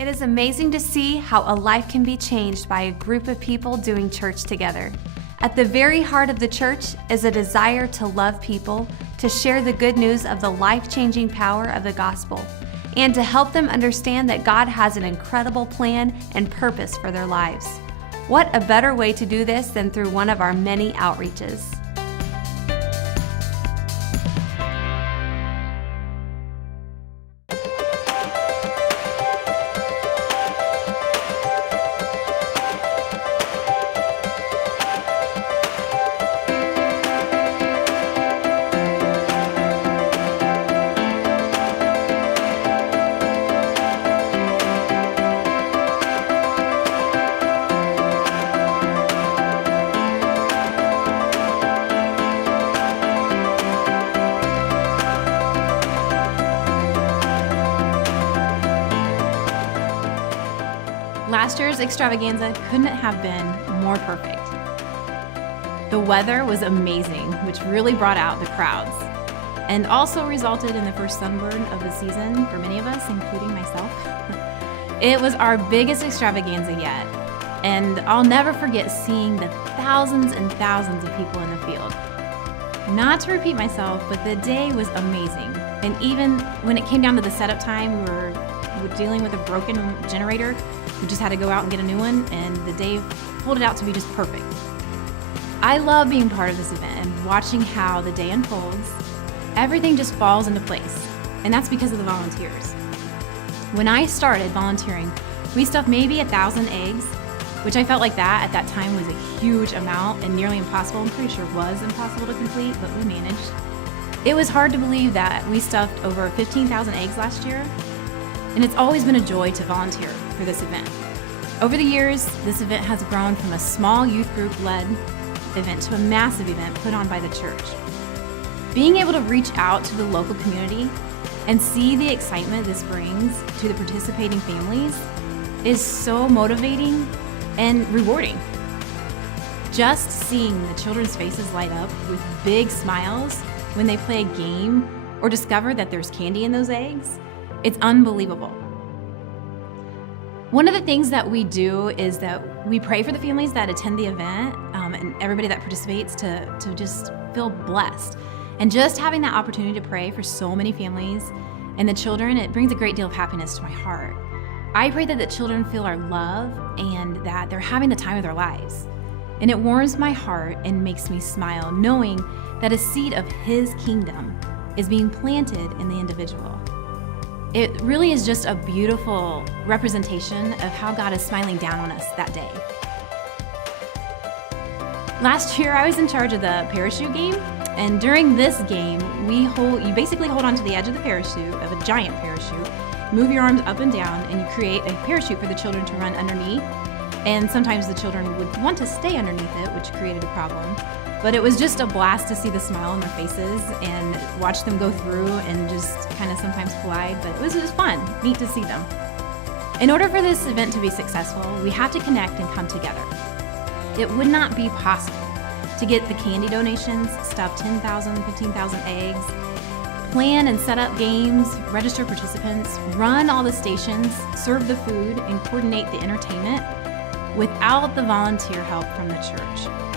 It is amazing to see how a life can be changed by a group of people doing church together. At the very heart of the church is a desire to love people, to share the good news of the life-changing power of the gospel, and to help them understand that God has an incredible plan and purpose for their lives. What a better way to do this than through one of our many outreaches. Last year's Eggstravaganza couldn't have been more perfect. The weather was amazing, which really brought out the crowds, and also resulted in the first sunburn of the season for many of us, including myself. It was our biggest extravaganza yet, and I'll never forget seeing the thousands and thousands of people in the field. Not to repeat myself, but the day was amazing, and even when it came down to the setup time, we were dealing with a broken generator. We just had to go out and get a new one, and the day pulled it out to be just perfect. I love being part of this event and watching how the day unfolds. Everything just falls into place, and that's because of the volunteers. When I started volunteering, we stuffed maybe 1,000 eggs, which I felt like that at that time was a huge amount and nearly impossible. I'm pretty sure it was impossible to complete, but we managed. It was hard to believe that we stuffed over 15,000 eggs last year, and it's always been a joy to volunteer for this event. Over the years, this event has grown from a small youth group-led event to a massive event put on by the church. Being able to reach out to the local community and see the excitement this brings to the participating families is so motivating and rewarding. Just seeing the children's faces light up with big smiles when they play a game or discover that there's candy in those eggs, it's unbelievable. One of the things that we do is that we pray for the families that attend the event and everybody that participates to just feel blessed. And just having that opportunity to pray for so many families and the children, it brings a great deal of happiness to my heart. I pray that the children feel our love and that they're having the time of their lives. And it warms my heart and makes me smile knowing that a seed of His kingdom is being planted in the individual. It really is just a beautiful representation of how God is smiling down on us that day. Last year, I was in charge of the parachute game, and during this game, you basically hold onto the edge of the parachute, of a giant parachute, move your arms up and down, and you create a parachute for the children to run underneath. And sometimes the children would want to stay underneath it, which created a problem. But it was just a blast to see the smile on their faces and watch them go through and just kind of sometimes collide, but it was just fun, neat to see them. In order for this event to be successful, we have to connect and come together. It would not be possible to get the candy donations, stuff 10,000, 15,000 eggs, plan and set up games, register participants, run all the stations, serve the food, and coordinate the entertainment without the volunteer help from the church.